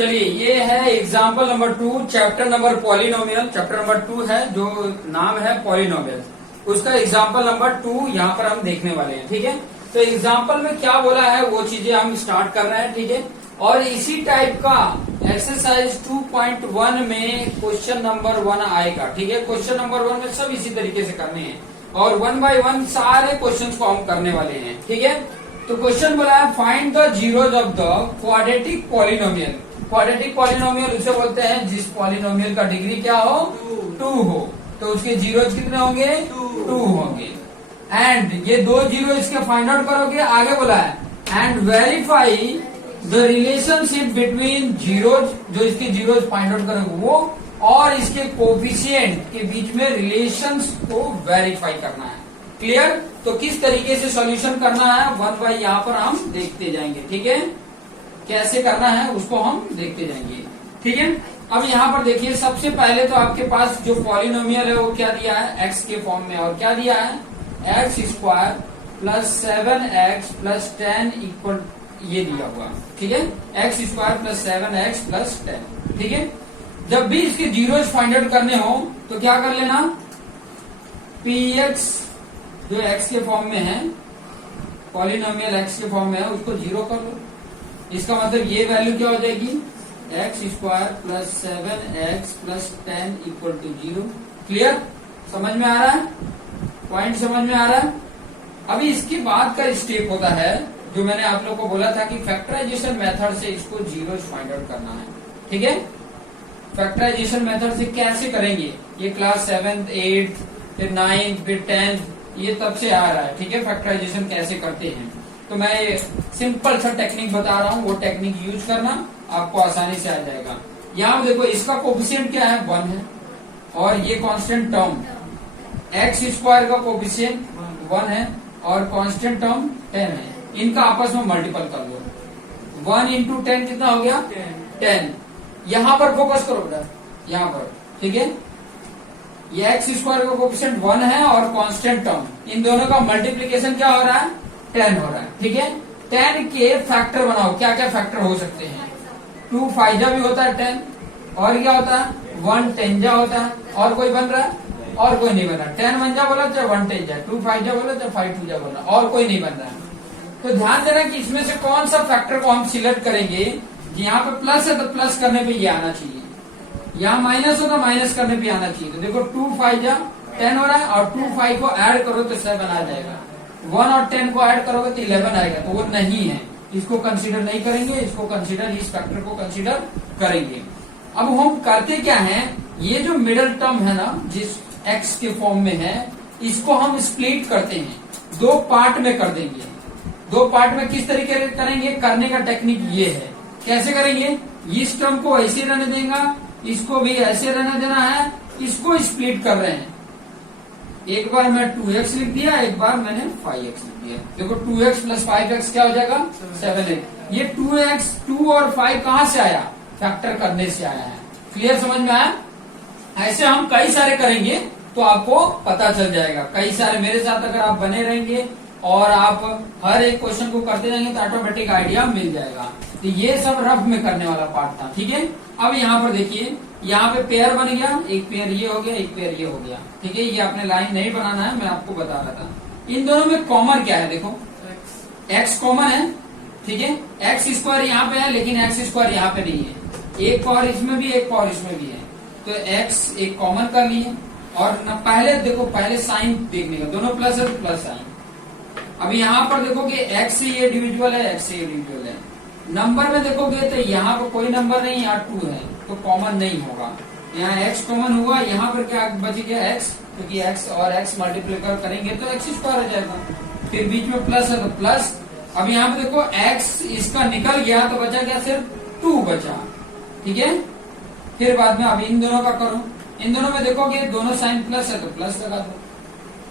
चलिए ये है example number 2 chapter number polynomial. Chapter number 2 है जो नाम है पॉलिनोमियल, उसका एग्जाम्पल नंबर 2 यहाँ पर हम देखने वाले हैं। ठीक है, तो एग्जाम्पल में क्या बोला है वो चीजें हम स्टार्ट कर रहे हैं। ठीक है, और इसी टाइप का एक्सरसाइज 2.1 में क्वेश्चन नंबर 1 आएगा। ठीक है, क्वेश्चन नंबर 1 में सब इसी तरीके से करने हैं और 1 बाय 1 सारे क्वेश्चंस को हम करने वाले हैं। ठीक है, तो क्वेश्चन बोला है find the zeros of the quadratic polynomial. Quadratic polynomial उसे बोलते हैं जिस पॉलिनोमियल का डिग्री क्या हो 2 हो, तो उसके जीरोज कितने होंगे 2 होंगे। एंड ये 2 जीरो इसके फाइंड आउट करोगे, आगे बोला है and verify the relationship between zeros, जो इसके जीरोज फाइंड आउट करोगे वो और इसके कोफिशिएंट के बीच में रिलेशंस को वेरीफाई करना है। क्लियर? तो किस तरीके से सॉल्यूशन करना है 1 बाय यहाँ पर हम देखते जाएंगे। ठीक है, कैसे करना है उसको हम देखते जाएंगे। ठीक है, अब यहाँ पर देखिए सबसे पहले तो आपके पास जो पॉलिनोमियल है वो क्या दिया है एक्स के फॉर्म में, और क्या दिया है x square plus 7x plus 10 equal ये दिया हुआ। ठीक है, x square plus 7x plus 10। ठीक है, जब भी इसके जीरोज फाइंड आउट करने हो तो क्या कर लेना, px जो x के फॉर्म में है, पॉलिनोमियल x के फॉर्म में है, उसको 0 कर लो। इसका मतलब ये वैल्यू क्या हो जाएगी x square plus 7x plus 10 equal to 0। Clear? समझ में आ रहा है? पॉइंट समझ में आ रहा है? अभी इसके बाद का स्टेप होता है जो मैंने आप लोग को बोला था कि फैक्टराइजेशन मेथड से इसको जीरोज फाइंड आउट करना है। ठीक है, फैक्टराइजेशन मेथड से कैसे करेंगे, ये क्लास 7th 8th फिर 9th फिर 10th ये तब से आ रहा है। ठीक है, फैक्टराइजेशन कैसे करते हैं, तो मैं ये सिंपल सा टेक्निक बता रहा हूँ, वो टेक्निक यूज करना आपको आसानी से आ जाएगा। यहाँ देखो इसका कोफिशिएंट क्या है 1 है और ये कांस्टेंट टर्म एक्स स्क्वायर का कोफिशिएंट 1 है और कांस्टेंट टर्म 10 है, इनका आपस में मल्टीपल कर लो। 1 इंटू 10 कितना हो गया 10। यहाँ पर फोकस करो बेटा, यहाँ पर। ठीक है, ये एक्स स्क्वायर का कोफिशिएंट 1 है और कांस्टेंट टर्म, इन दोनों का मल्टीप्लीकेशन क्या हो रहा है 10 हो रहा है। ठीक है, 10 के फैक्टर बनाओ, क्या क्या फैक्टर हो सकते हैं, 2 5 जा भी होता है 10, और क्या होता है 1 10 जा होता है, और कोई बन रहा है और कोई नहीं बन रहा। 10 1 जा बोला चाहे 1 10 जा, 2 5 जा बोला चाहे 5 2 जा बोला, और कोई नहीं बन रहा है। तो ध्यान देना कि इसमें से कौन सा फैक्टर को हम सिलेक्ट करेंगे। यहाँ पे प्लस है तो प्लस करने पे ये आना चाहिए, यहाँ माइनस हो तो माइनस करने पे आना चाहिए। तो देखो 2 5 जा 10 हो रहा है और 2 5 को ऐड करो तो 7 आ जाएगा, 1 और 10 को ऐड करोगे तो 11 आएगा, तो वो नहीं है, इसको कंसीडर नहीं करेंगे, इसको कंसीडर इस फैक्टर को कंसीडर करेंगे। अब हम करते क्या है, ये जो मिडिल टर्म है ना जिस x के फॉर्म में है, इसको हम स्प्लिट करते हैं, 2 पार्ट में कर देंगे। 2 पार्ट में किस तरीके से करेंगे, करने का टेक्निक ये है। कैसे करेंगे, इस टर्म को ऐसे रहने देगा, इसको भी ऐसे रहने देना है, इसको स्प्लिट कर रहे हैं। एक बार मैं 2x लिख दिया, एक बार मैंने 5x लिख दिया। देखो 2x प्लस 5x क्या हो जाएगा 7x। ये 2x 2 और 5 कहाँ से आया, फैक्टर करने से आया है। क्लियर? समझ में आया? ऐसे हम कई सारे करेंगे तो आपको पता चल जाएगा। कई सारे मेरे साथ अगर आप बने रहेंगे और आप हर एक क्वेश्चन को करते रहेंगे तो ऑटोमेटिक आइडिया मिल जाएगा। तो ये सब रफ में करने वाला पार्ट था। ठीक है, अब यहाँ पर देखिए, यहाँ पे पेयर बन गया, एक पेयर ये हो गया, एक पेयर ये हो गया। ठीक है, ये आपने लाइन नहीं बनाना है, मैं आपको बता रहा था। इन दोनों में कॉमन क्या है, देखो x कॉमन है। ठीक है, एक्स स्क्वायर यहाँ पे है लेकिन एक्स स्क्वायर यहाँ पे नहीं है, एक पावर इसमें भी एक पावर इसमें भी है, तो x एक कॉमन कर लिए। और न पहले देखो, पहले साइन देखने का, दोनों प्लस है तो प्लस साइन। अब यहाँ पर देखोगे x से ये डिविजुअल है, x से ये डिविजुअल है। नंबर में देखोगे तो यहाँ पर कोई नंबर नहीं, यहाँ 2 है तो कॉमन नहीं होगा, यहाँ x कॉमन हुआ, यहाँ पर क्या बच गया x, क्योंकि x और x मल्टीप्लाई करेंगे तो x स्क्वायर हो जाएगा। फिर बीच में प्लस है तो प्लस। अब यहाँ पे देखो x इसका निकल गया तो बचा क्या, सिर्फ 2 बचा। ठीक है, फिर बाद में अब इन दोनों का करो, इन दोनों में देखोगे दोनों साइन प्लस है तो प्लस लगा दो।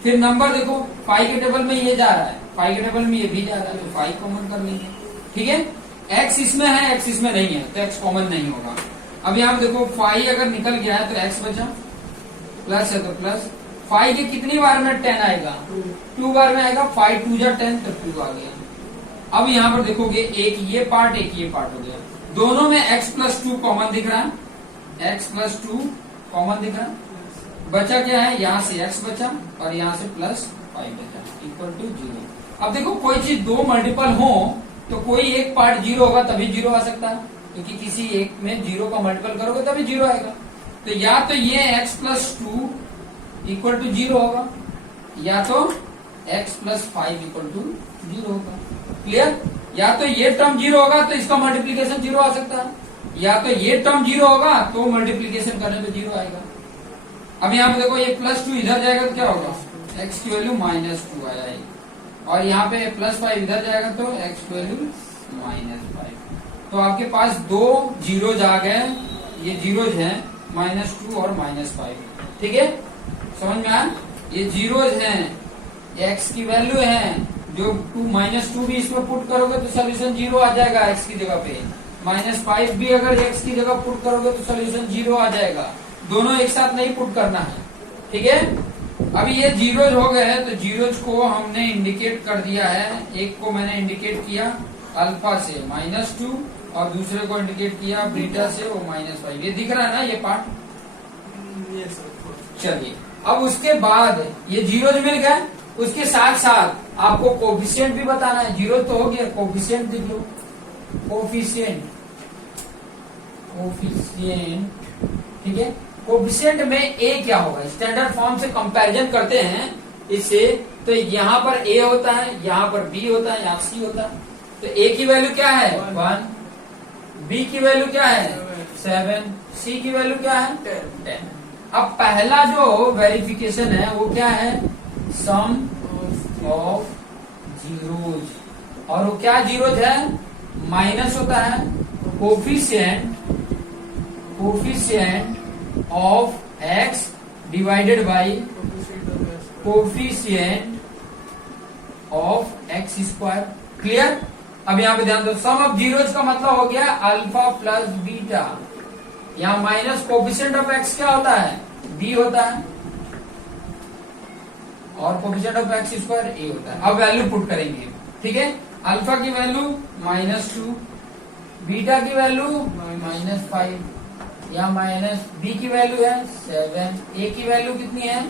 फिर नंबर देखो 5 के टेबल में ये जा रहा है, 5 के टेबल में ये भी जा रहा है, तो 5 कॉमन कर लेंगे। ठीक है, x इसमें है x इसमें नहीं है तो x कॉमन नहीं होगा। अब यहाँ पे देखो 5 अगर निकल गया है तो x बचा, प्लस है तो प्लस। 5 के कितनी बार में 10 आएगा, 2 बार में आएगा, 5 2 जा 10 तो 2 आ गया। अब यहाँ पर देखोगे एक ये पार्ट एक ये पार्ट हो गया, दोनों में x+2 कॉमन दिख रहा है, x+2 कॉमन दिख रहा है। बचा क्या है, यहाँ से x बचा और यहाँ से +5 बचा, इक्वल टू 0। अब देखो कोई चीज दो मल्टीपल हो तो कोई एक पार्ट 0 होगा तभी 0 आ सकता है, क्योंकि किसी एक में 0 का मल्टीपल करोगे तभी 0 आएगा। तो या तो ये x+2 इक्वल टू 0 होगा, या तो x+5 इक्वल टू 0 होगा। क्लियर? या तो ये टर्म 0 होगा तो इसका मल्टीप्लीकेशन 0 आ सकता है, या तो ये टर्म 0 होगा तो मल्टीप्लीकेशन करने पे 0 आएगा। अब यहाँ पे देखो ये +2 इधर जाएगा तो क्या होगा, x की वैल्यू -2 आ जाएगी, और यहाँ पे +5 इधर जाएगा तो x की वैल्यू -5। तो आपके पास दो जीरोज आ गए, ये जीरोज हैं -2 और -5। ठीक है, समझ में आया? ये जीरोज हैं, x की वैल्यू है, जो -2 भी इसमें पुट करोगे तो सोल्यूशन 0 आ जाएगा x की जगह पे, -5 भी अगर x की जगह पुट करोगे तो सोल्यूशन 0 आ जाएगा। दोनों एक साथ नहीं पुट करना है। ठीक है, अभी ये जीरोज हो गए हैं तो जीरोज को हमने इंडिकेट कर दिया है। एक को मैंने इंडिकेट किया अल्फा से -2 और दूसरे को इंडिकेट किया बीटा से वो -5। ये दिख रहा है ना ये पार्ट? चलिए, अब उसके बाद ये जीरोज मिल गए, उसके साथ साथ आपको कोफिशिएंट भी बताना है। जीरो तो हो गया, कोफिशिएंट लिख लो। कोफिशिएंट, ठीक है। कोफिशिएंट में ए क्या होगा, स्टैंडर्ड फॉर्म से कंपैरिजन करते हैं इससे, तो यहाँ पर ए होता है, यहाँ पर बी होता है, यहाँ सी होता है। तो ए की वैल्यू क्या है 1, बी की वैल्यू क्या है 7, सी की वैल्यू क्या है 10। अब पहला जो वेरिफिकेशन है वो क्या है, सम ऑफ जीरोज, और वो क्या जीरोज है, माइनस होता है coefficient of x divided by coefficient of x square. Clear? अब यहाँ पे ध्यान दो, सम ऑफ जीरोज का मतलब हो गया अल्फा प्लस बीटा। यहाँ माइनस कोफिशिएंट ऑफ एक्स क्या होता है, बी होता है, और कोफिशिएंट ऑफ एक्स स्क्वायर ए होता है। अब वैल्यू पुट करेंगे। ठीक है, अल्फा की वैल्यू -2, बीटा की वैल्यू -5, यहाँ माइनस बी की वैल्यू है 7, ए की वैल्यू कितनी है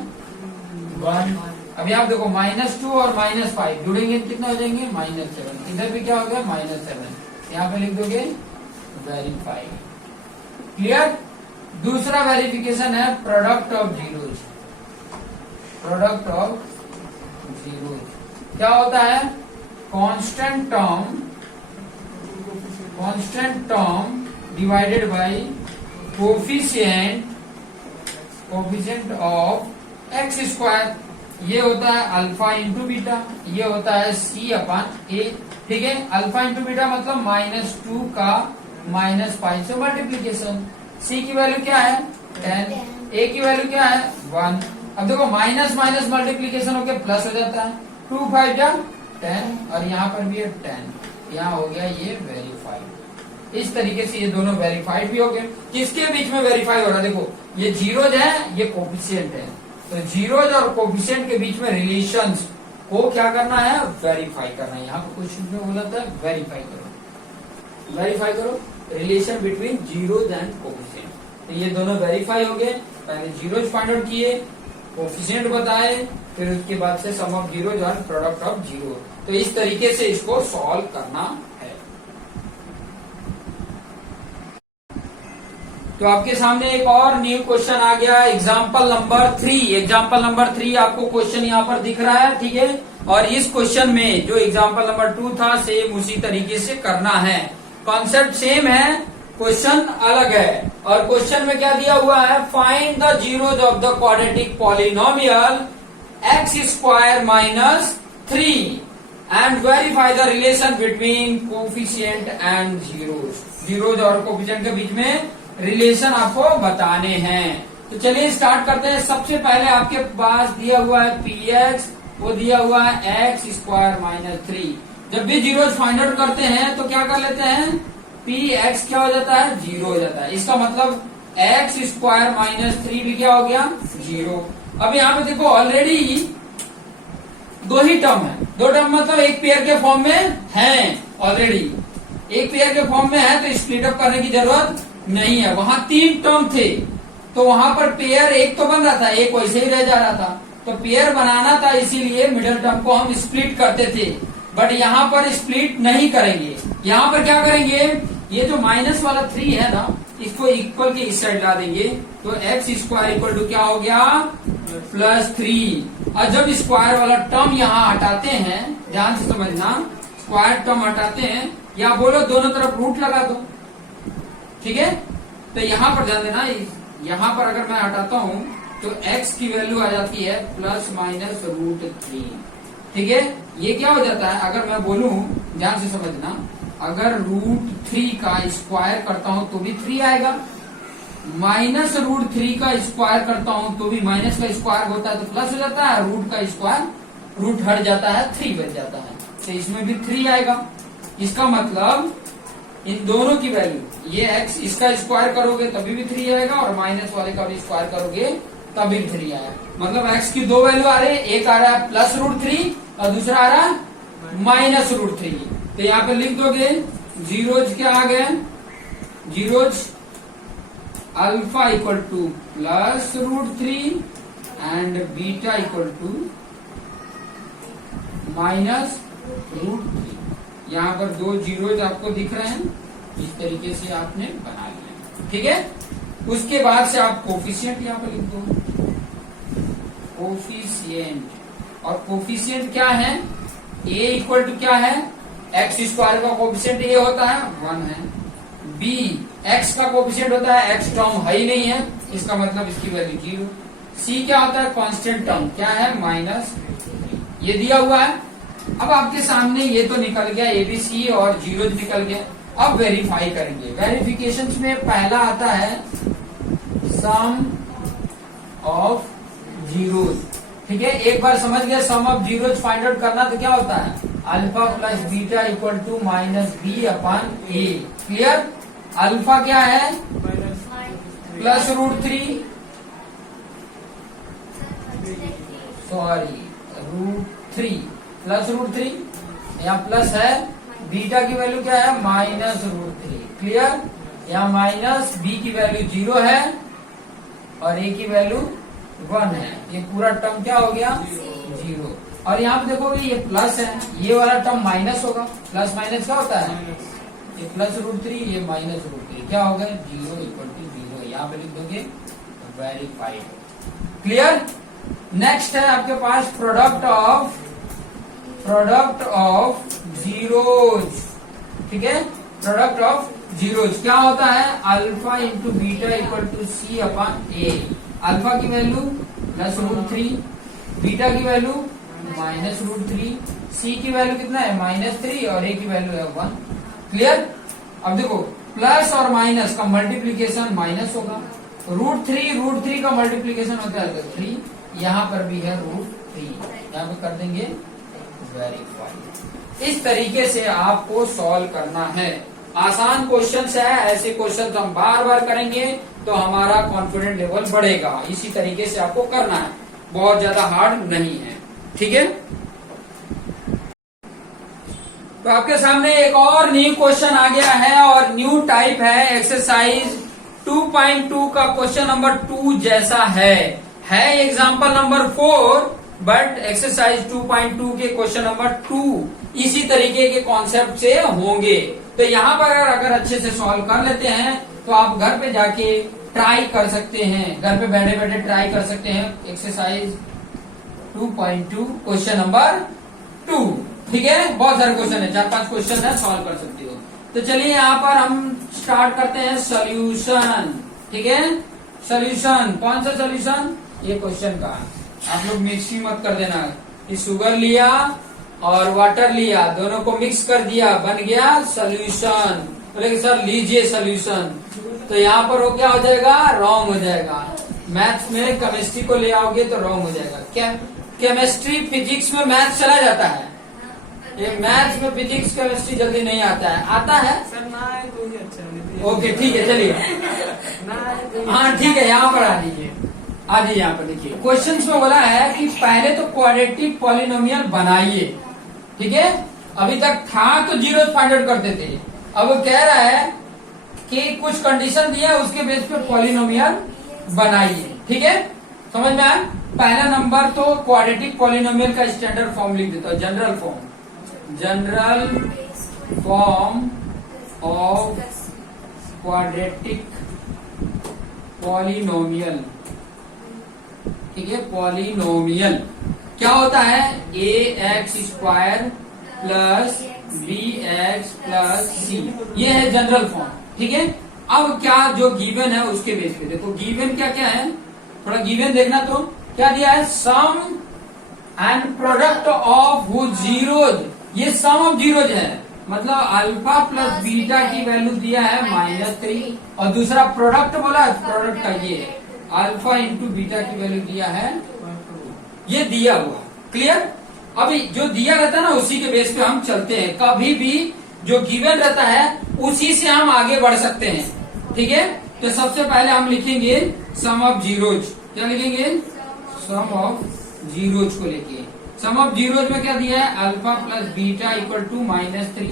1। अभी आप देखो -2 और -5 जुड़ेंगे कितने हो जाएंगे -7। इधर भी क्या हो गया -7, यहाँ पे लिख दोगे वेरीफाई। क्लियर? दूसरा वेरिफिकेशन है product of zeros. Product of zeros क्या होता है, constant term divided by coefficient of x square. ये होता है अल्फा इंटू बीटा, ये होता है C/A। ठीक है, अल्फा इंटू बीटा मतलब -2 का -5 से मल्टीप्लीकेशन। C की वैल्यू क्या है 10, A की वैल्यू क्या है 1। अब देखो माइनस माइनस मल्टीप्लीकेशन होकर प्लस हो जाता है, 2 5 जा 10, और यहाँ पर भी है 10। यहाँ हो गया ये वेरीफाइड। इस तरीके से ये दोनों वेरीफाइड भी हो गए। किसके बीच में वेरीफाई हो रहा है, देखो ये जीरोज है, ये कोफिशिएंट है, तो जीरोज और कोफिशिएंट के बीच में रिलेशंस को क्या करना है, वेरीफाई करना है। यहाँ पर क्वेश्चन में बोला था वेरीफाई करो relation between zeros and coefficient. तो ये दोनों वेरीफाई हो गए। पहले जीरोज फाइंड आउट किए, कोफिशिएंट बताए, फिर उसके बाद से सम ऑफ जीरोज और प्रोडक्ट ऑफ जीरो। तो इस तरीके से इसको सॉल्व करना है। तो आपके सामने एक और न्यू क्वेश्चन आ गया, एग्जाम्पल नंबर 3। एग्जाम्पल नंबर 3 आपको क्वेश्चन यहाँ पर दिख रहा है। ठीक है, और इस क्वेश्चन में जो एग्जाम्पल नंबर 2 था सेम उसी तरीके से करना है। कॉन्सेप्ट सेम है, क्वेश्चन अलग है। और क्वेश्चन में क्या दिया हुआ है, find the zeros of the quadratic polynomial x² - 3 and verify the relation between coefficient and zeros. Zeros और कोफिशिएंट के बीच में रिलेशन आपको बताने हैं। तो चलिए स्टार्ट करते हैं। सबसे पहले आपके पास दिया हुआ है px, वो दिया हुआ है x² - 3। जब भी जीरोज फाइंड आउट करते हैं तो क्या कर लेते हैं, px क्या हो जाता है 0 हो जाता है। इसका मतलब x² - 3 भी क्या हो गया 0। अब यहाँ पे देखो ऑलरेडी 2 ही टर्म है, 2 टर्म मतलब एक पेयर के फॉर्म में है ऑलरेडी। एक पेयर के फॉर्म में है तो स्प्लिट अप करने की जरूरत नहीं है। वहां 3 टर्म थे तो वहां पर पेयर एक तो बन रहा था, एक वैसे ही रह जा रहा था, तो पेयर बनाना था, इसीलिए मिडिल टर्म को हम स्प्लिट करते थे। बट यहाँ पर स्प्लिट नहीं करेंगे। यहाँ पर क्या करेंगे, ये जो माइनस वाला 3 है ना, इसको इक्वल के इस साइड ला देंगे तो एक्स स्क्वायर इक्वल टू क्या हो गया, +3। और जब स्क्वायर वाला टर्म यहाँ हटाते हैं, ध्यान से समझना, स्क्वायर टर्म हटाते हैं, या बोलो दोनों तरफ रूट लगा दो, ठीक है। तो यहाँ पर ध्यान देना, यहाँ पर अगर मैं हटाता हूँ तो x की वैल्यू आ जाती है ±√3, ठीक है। ये क्या हो जाता है, अगर मैं बोलूं, ध्यान से समझना, अगर √3 का स्क्वायर करता हूं तो भी 3 आएगा, -√3 का स्क्वायर करता हूं तो भी माइनस का स्क्वायर होता है तो प्लस हो जाता है, रूट का स्क्वायर, रूट हट जाता है, 3 बच जाता है, तो इसमें भी 3 आएगा। इसका मतलब इन दोनों की वैल्यू, ये x इसका स्क्वायर करोगे तभी भी 3 आएगा, और माइनस वाले का भी स्क्वायर करोगे तभी भी 3 आएगा। मतलब x की 2 वैल्यू आ रही है, एक आ रहा है +√3 और दूसरा आ रहा है -√3। तो यहाँ पे लिख दोगे जीरोज क्या आ गए, zeros alpha equal to +√3 and beta equal to -√3। यहाँ पर 2 जीरोज आपको दिख रहे हैं, इस तरीके से आपने बना लिया, ठीक है। उसके बाद से आप कोफिशिएंट यहाँ पर लिख दो, कोफिशिएंट, और कोफिशिएंट क्या है, a इक्वल टू क्या है, एक्स स्क्वायर का कोफिशिएंट a होता है 1 है, b x का कोफिशिएंट होता है, x टर्म है ही नहीं है, इसका मतलब इसकी वैल्यू 0, c क्या होता है, कांस्टेंट टर्म, क्या है, -3, ये दिया हुआ है। अब आपके सामने ये तो निकल गया ABC और जीरोज निकल गया। अब वेरीफाई करेंगे। वेरिफिकेशन में पहला आता है सम ऑफ जीरोज, ठीक है। एक बार समझ गए sum of zeros find out करना, तो क्या होता है, alpha plus beta equal to -b/a, clear. Alpha क्या है, +√3, सॉरी √3, +√3, यहाँ प्लस है, बीटा की वैल्यू क्या है, -√3, क्लियर। यहाँ माइनस, बी की वैल्यू 0 है और ए की वैल्यू 1 है, ये पूरा टर्म क्या हो गया, 0। और यहाँ पे देखोगे ये प्लस है, ये वाला टर्म माइनस होगा, प्लस माइनस क्या होता है, ये +√3, ये -√3, क्या हो गया, 0 इक्वल टू 0। यहाँ पे लिख दोगे वेरीफाइड, क्लियर। नेक्स्ट है आपके पास प्रोडक्ट ऑफ जीरोज, ठीक है। प्रोडक्ट ऑफ जीरोज क्या होता है, alpha into beta equal to c/a। Alpha की वैल्यू +√3, बीटा की वैल्यू -√3, c की वैल्यू कितना है, -3, और a की वैल्यू है 1, क्लियर। अब देखो प्लस और माइनस का मल्टीप्लीकेशन माइनस होगा, √3 का मल्टीप्लीकेशन होता है तो 3, यहाँ पर भी है √3, यहाँ पे कर देंगे वेरीफाई। इस तरीके से आपको सॉल्व करना है। आसान क्वेश्चंस है, ऐसे क्वेश्चंस हम बार बार करेंगे तो हमारा कॉन्फिडेंस लेवल बढ़ेगा। इसी तरीके से आपको करना है, बहुत ज्यादा हार्ड नहीं है, ठीक है। तो आपके सामने एक और न्यू क्वेश्चन आ गया है और न्यू टाइप है, एक्सरसाइज 2.2 का क्वेश्चन नंबर 2 जैसा है एग्जाम्पल नंबर 4, बट एक्सरसाइज 2.2 के क्वेश्चन नंबर 2 इसी तरीके के कॉन्सेप्ट से होंगे। तो यहाँ पर अगर अच्छे से सॉल्व कर लेते हैं तो आप घर पे जाके ट्राई कर सकते हैं, घर पे बैठे बैठे ट्राई कर सकते हैं एक्सरसाइज 2.2 क्वेश्चन नंबर 2, ठीक है। बहुत सारे क्वेश्चन है, 4-5 क्वेश्चन है, सॉल्व कर सकते हो। तो चलिए यहाँ पर हम स्टार्ट करते हैं सोल्यूशन, ठीक है। सोल्यूशन, कौन सा सोल्यूशन, ये क्वेश्चन का। आप लोग मिक्स ही मत कर देना कि शुगर लिया और वाटर लिया, दोनों को मिक्स कर दिया, बन गया सोल्यूशन। बोले सर लीजिए सोल्यूशन, तो यहाँ पर वो क्या हो जाएगा, रॉन्ग हो जाएगा। मैथ्स में केमिस्ट्री को ले आओगे तो रॉन्ग हो जाएगा। क्या केमिस्ट्री फिजिक्स में मैथ्स चला जाता है, ये मैथ्स में फिजिक्स केमिस्ट्री जल्दी नहीं आता है, आता है सर ना है तो ही अच्छा। ओके ठीक है, चलिए हाँ ठीक है, यहाँ पर आ जाइए, आ जाइए यहाँ पर। देखिए क्वेश्चंस में बोला है कि पहले तो क्वाड्रेटिक पॉलिनोमियल बनाइए, ठीक है। अभी तक था तो जीरो फाइंड आउट करते थे, अब वो कह रहा है कि कुछ कंडीशन दिया है, उसके बेस पे पॉलिनोमियल बनाइए। ठीक है, समझ में आया? पहला नंबर तो क्वाड्रेटिक पॉलिनोमियल का स्टैंडर्ड फॉर्म लिख देता हूं, general form of quadratic polynomial. ठीक है, पॉलिनोमियल क्या होता है? ax² प्लस bx+c, ये है जनरल फॉर्म। ठीक है, अब क्या जो गिवन है उसके बेस पे देखो, गिवन क्या क्या है, थोड़ा गिवन देखना। तो क्या दिया है? सम एंड प्रोडक्ट ऑफ वो जीरोज, ये सम ऑफ जीरोज है, मतलब अल्फा प्लस बीटा की वैल्यू दिया है -3, और दूसरा प्रोडक्ट बोला है, प्रोडक्ट का ये अल्फा इंटू बीटा की वैल्यू दिया है, ये दिया हुआ। क्लियर? अभी जो दिया रहता है ना उसी के बेस पे हम चलते हैं, कभी भी जो गिवन रहता है उसी से हम आगे बढ़ सकते हैं। ठीक है, तो सबसे पहले हम लिखेंगे सम ऑफ जीरोज। क्या लिखेंगे? सम ऑफ जीरोज को लेके, सम ऑफ जीरोज में क्या दिया है? Alpha plus beta equal to -3।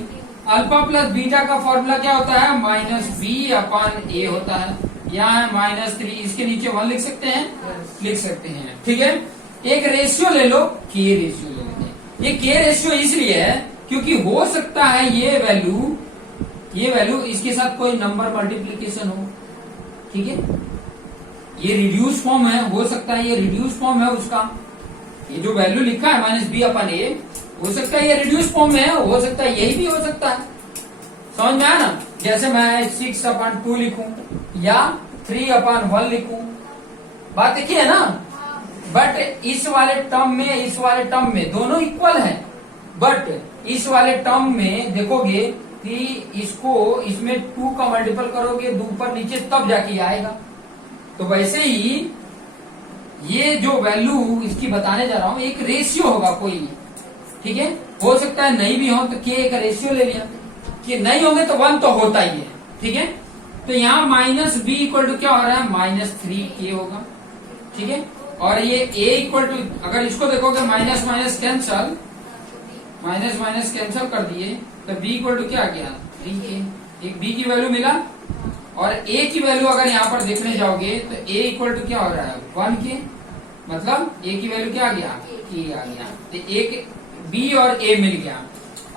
Alpha plus beta का फॉर्मूला क्या होता है? -b/a होता है। यहाँ है -3, इसके नीचे 1 लिख सकते हैं, लिख सकते हैं। ठीक है, एक रेशियो ले लो, के रेशियो ले लेते हैं। ये के रेशियो इसलिए है क्योंकि हो सकता है ये वैल्यू इसके साथ कोई नंबर मल्टीप्लीकेशन हो। ठीक है, ये रिड्यूस फॉर्म है, हो सकता है ये रिड्यूस फॉर्म है उसका, ये जो वैल्यू लिखा है -b/a, हो सकता है ये रिड्यूस फॉर्म में है, हो सकता है यही भी हो सकता है। समझ में आया ना? जैसे मैं 6/2 लिखूं या 3/1 लिखूं, बात देखिए ना। बट इस वाले टर्म में दोनों इक्वल है, बट इस वाले टर्म में देखोगे कि इसमें 2 का मल्टीपल करोगे, 2 पर नीचे तब जाके आएगा। तो वैसे ही ये जो वैल्यू इसकी बताने जा रहा हूं, एक रेशियो होगा कोई। ठीक है, हो सकता है नहीं भी हो तो के का रेशियो ले लिया, कि नहीं होंगे तो 1 तो होता ही है। ठीक है, तो यहाँ -b इक्वल टू क्या हो रहा है? -3k होगा। ठीक है, और ये a इक्वल टू, अगर इसको देखोगे माइनस कैंसल कर दिए तो b इक्वल टू क्या आ गया? 3k। एक b की वैल्यू मिला, और a की वैल्यू अगर यहाँ पर देखने जाओगे तो a इक्वल टू क्या हो रहा है? 1k, मतलब a की वैल्यू क्या आ गया? k आ गया। तो एक b और a मिल गया।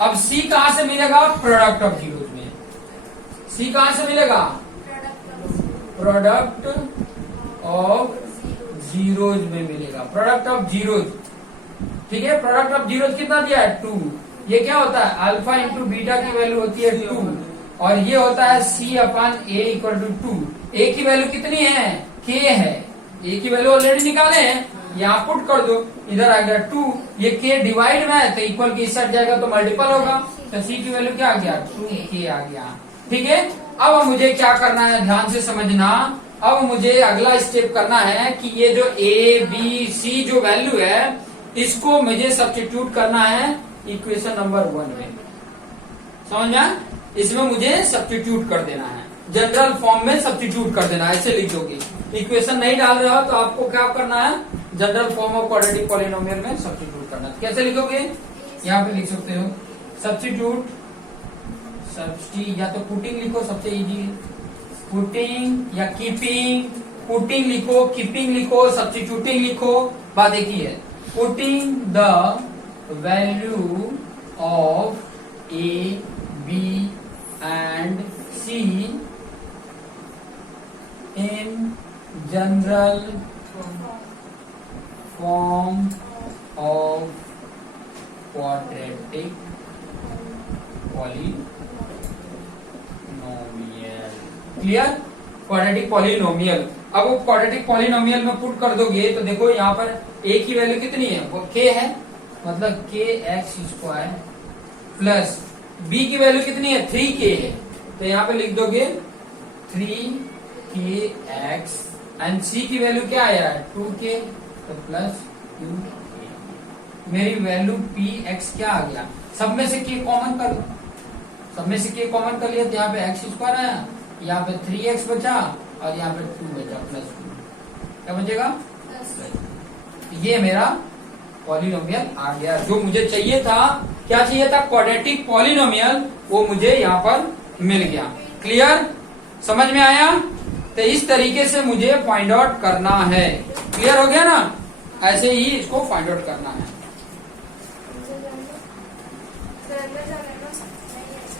अब c कहां से मिलेगा? प्रोडक्ट ऑफ जीरोज में। c कहां से मिलेगा? प्रोडक्ट ऑफ जीरोज में मिलेगा, प्रोडक्ट ऑफ जीरोज। ठीक है, प्रोडक्ट ऑफ जीरोज कितना दिया है? 2। ये क्या होता है? अल्फा इंटू बीटा की वैल्यू होती है 2, और ये होता है c/a इक्वल टू 2। a की वैल्यू कितनी है? k है। a की वैल्यू ऑलरेडी निकाले हैं, यहाँ पुट कर दो, इधर आ गया 2। ये k डिवाइड में है तो इक्वल की इस साइड जाएगा तो मल्टीपल होगा, तो c की वैल्यू क्या आ गया? 2k आ गया। ठीक है, अब मुझे क्या करना है, ध्यान से समझना। अब मुझे अगला स्टेप करना है कि ये जो a b c जो वैल्यू है इसको मुझे सब्स्टिट्यूट करना है इक्वेशन नंबर 1 में। समझ में? इसमें मुझे सब्स्टिट्यूट कर देना है, जनरल फॉर्म में सब्स्टिट्यूट कर देना है। ऐसे लिख दोगे, इक्वेशन नहीं डाल रहे हो तो आपको क्या करना है? General form of quadratic polynomial में सब्स्टिट्यूट करना है। कैसे लिखोगे? यहाँ पे लिख सकते हो सब्स्टिट्यूट, या तो पुटिंग लिखो, सबसे इजी है पुटिंग, या कीपिंग। पुटिंग लिखो, कीपिंग लिखो, सब्स्टिट्यूटिंग लिखो, बात एक ही है। Putting the value of a b and c in general form of quadratic polynomial। Clear? Quadratic polynomial. अब वो क्वाड्रेटिक पॉलिनोमियल में पुट कर दोगे तो देखो यहाँ पर a की वैल्यू कितनी है? वो k है, मतलब kx² प्लस b की वैल्यू कितनी है? 3k है, तो यहाँ पे लिख दोगे 3kx, एंड c की वैल्यू क्या आया है? 2k, तो प्लस 2k। मेरी वैल्यू px क्या आ गया? सब में से k कॉमन कर लो, सब में से k कॉमन कर लिया तो यहाँ पे x² आया, यहाँ पे 3x बचा और यहाँ पे 2 बचा, प्लस 2। क्या बचेगा? ये मेरा पॉलिनोमियल आ गया। जो मुझे चाहिए था, क्या चाहिए था? क्वाड्रेटिक पॉलिनोमियल, वो मुझे यहाँ पर मिल गया। क्लियर, समझ में आया? तो इस तरीके से मुझे फाइंड आउट करना है। क्लियर हो गया ना? ऐसे ही इसको फाइंड आउट करना है।